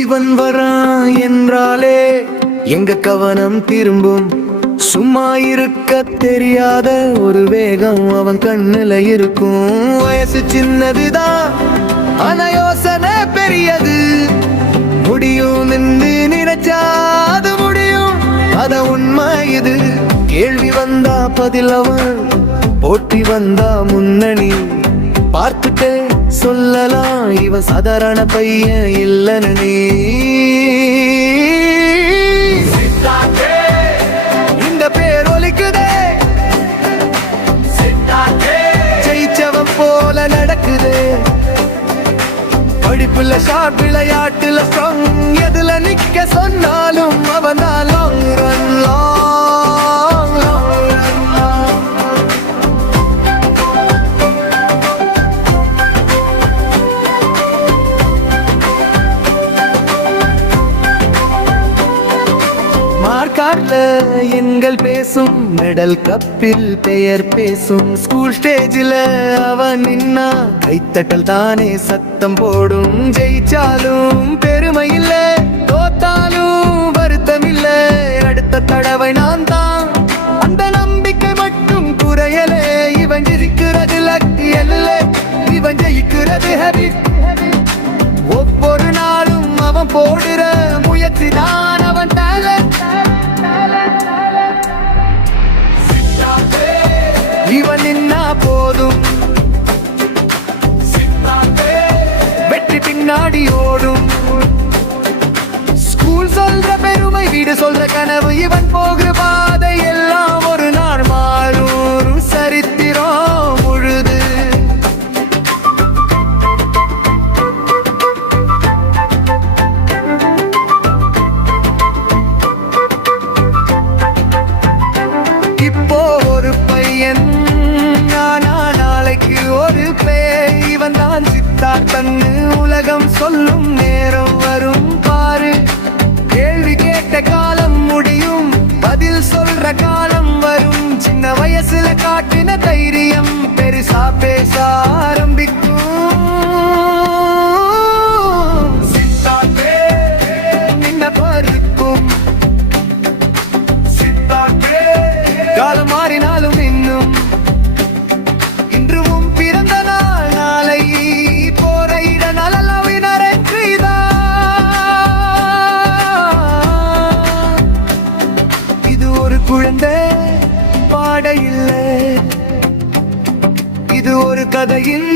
இவன் வரான் என்றாலே எங்க கவனம் திரும்பும். சும்மா இருக்க தெரியாத ஒரு வேகம் அவன் கண்ணுல இருக்கும். வயசு சின்னதுதான் ஆனா யோசனை பெரியது. முடியும் நின்று நினைச்சா அது முடியும், அத உண்மை இது. கேள்வி வந்தா பதில் அவன், போட்டி வந்தா முன்னணி. பார்த்துட்டே சொல்லலாம் இவன் சாதாரண பையன் இல்லன்னு நீ. இந்த பேர் ஒலிக்குதே, ஜெயிச்சவன் போல நடக்குதே. படிப்புல ஷார்ட், விளையாட்டுல ஸ்ட்ராங். எதுல நிக்க சொன்னாலும் அவன் தான் long run long long run long. மார்க்கார்ட்ல எண்கள் பேசும், மெடல் கப்பில் பெயர் பேசும். ஸ்கூல் ஸ்டேஜில் அவன் நின்னா கைத்தட்டல் தானே சத்தம் போடும். ஜெயிச்சாலும் பெருமை இல்ல, தோத்தாலும் வருத்தம் இல்ல. அடுத்த தடவை நான் தான், அந்த நம்பிக்கை மட்டும் குறையலே. இவன் ஜெயிக்கிறது லக்கு அல்ல, இவன் ஜெயிக்கிறது ஹேபிட். ஒவ்வொரு நாளும் அவன் போடுற முயற்சி தான் அவன் டேலண்ட். இவன் நின்னா போதும், வெற்றி பின்னாடி ஓடும். ஸ்கூல் சொல்ற பெருமை, வீடு சொல்ற கனவு. இவன் போகிற பாதை எல்லாம் ஒரு நாள் மாறும். சரித்திரம் முழுது. இப்போ ஒரு பையன், நாளைக்கு ஒரு பேய். இவன் தான் சித்தார்த்தன்னு உலகம் சொல்லும் நேரம் வரும் பாரு. கேள்வி கேட்ட காலம் முடியும், பதில் சொல்ற காலம் வரும். சின்ன வயசுல காட்டின தைரியம் பெருசா பேச ஆரம்பிக்கும். நின்ன பருக்கும் காலம் மாறினாலும் இன்னும் இன்றும் பிறந்த நாள். நாளை போற இட நலவினர் இது ஒரு குழந்தை பாட இல்லை, இது ஒரு கதையின்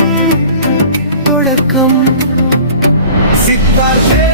தொடக்கம். சித்தார்த்தே